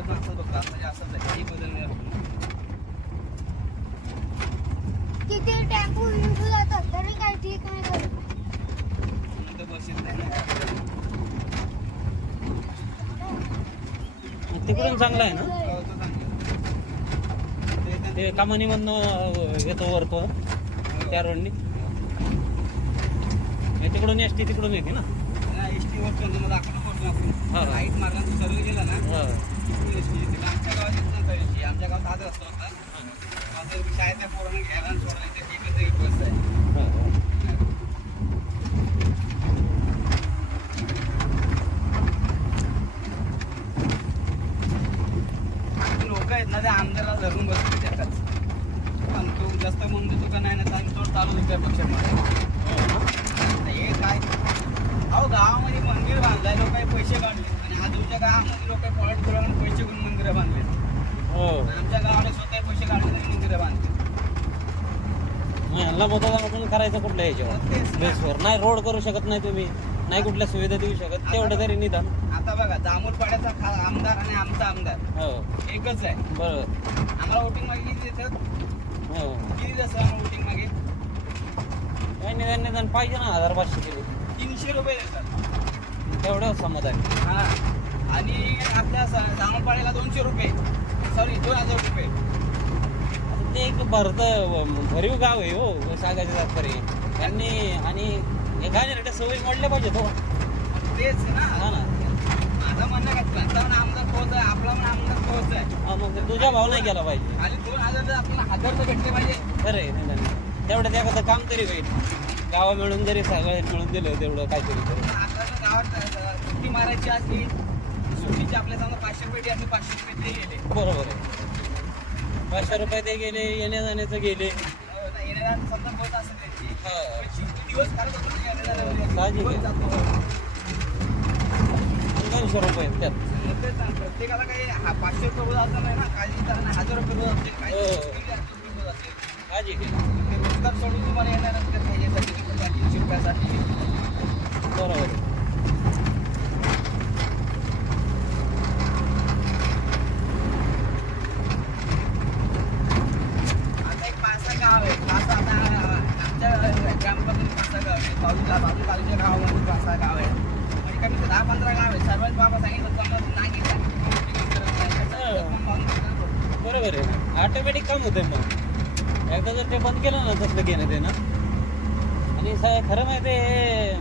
पहिलं असं बघतो आता असंच आहे काही बदल नाही. किती टेम्पो विंपू जातात तरी काही ठीक नाही करत. बसेल नाही ना. तिकडून चांगलं आहे ना हो, तो चांगला. ते कामानीमधनं येतो वरतो त्या रोडनी तिकडून एस टी तिकडून येते ना. एसटी वर मला दाखवलं पडलं आपण हा. लाईट मारला तू सर्व गेला ना हा. एसटी येते. आमच्या गावात येत नव्हता एसटी. आमच्या गावात हाच रस्ता होता. माझं शाळेतल्या पोरांना घ्यायला आणि सोडायला ते एकच एक बस आहे. लोक आहेत ना ते आमदाराला धरून बसले त्यातच. तू जास्त म्हणून देतो का नाही ना चालू रुपयापेक्षा मला हे काय अहो गावामध्ये मंदिर बांधलाय लोकांनी पैसे काढले आणि आजूच्या गावामध्ये लोक पॉईंट करून पैसे करून मंदिरं बांधले. आमच्या गावाने स्वतः पैसे काढले तरी मंदिरं बांधले. ह्यांना मतदान करायचं कुठल्या ह्याच्यावर तेच ना. बेसवर नाही रोड करू शकत नाही तुम्ही नाही कुठल्या सुविधा देऊ शकत तेवढं तरी निदान. आता बघा जांभूळपाड्याचा आमदार आणि आमचा आमदार हो एकच आहे. बरोबर. आम्हाला वोटिंग मागे किती देतात हो किती देतात आम्हाला वोटिंग मागे काही निदान पाहिजे ना 1500 किलो 300 रुपये देतात. तेवढं समाधान. हा आणि आपल्या जांभूळपाड्याला 200 रुपये सॉरी 2000 रुपये. ते एक भरीव गाव आहे हो सागाचे तात्पर्य त्यांनी आणि एखाद्या सवयी मोडल्या पाहिजेत हो. तेच ना. हा ना. माझं म्हणणं का त्यांचा पण आमदार तोच आहे आपला पण आमदार तोच आहे. हा, मग ते तुझा भाव नाही केला पाहिजे. आणि 2000 तर आपल्याला 1000 तर भेटले पाहिजे. खरं आहे निदान तेवढं एखादं काम तरी होईल. गावा मिळून जरी सगळ्यात मिळून दिलं तेवढं काहीतरी तरी. आपल्याला गावात सुट्टी मारायची असली सुट्टीची आपल्या समजा 500 रुपये ती असली 500 रुपये ते गेले. बरोबर आहे. 500 रुपये ते गेले येण्या जाण्याचं गेले. येणाऱ्या समजा बस असेल त्यांची हा. दिवस काढत होतो ना येणाऱ्या साहजिक आहे. दिवस जातो. 200 रुपये त्यात. मग तेच ना, प्रत्येकाला काही 500 रुपये रोज असं नाही ना काही तर 1000 रुपये रोज असते काही हो. 1000 रुपये रोज असते. साहजिक आहे. ते रोजगार सोडून तुम्हाला येणार असते ह्याच्यासाठी 300 रुपयासाठी. बरोबर आहे. आता एक 5-6 गाव आहे 5 आता आमच्या ग्रामपंचायत 5-6 गाव आहे बाजूच्या गावामध्ये 5-6 गाव आहे आणि कमी 10-15 गाव आहे. सर्वांच बाबा सांगितलं समजा नाही बरोबर आहे. ऑटोमॅटिक काम होतं मग एकदा जर ते बंद केलं ना तसलं घेणं ते ना. आणि खरं माहिती आहे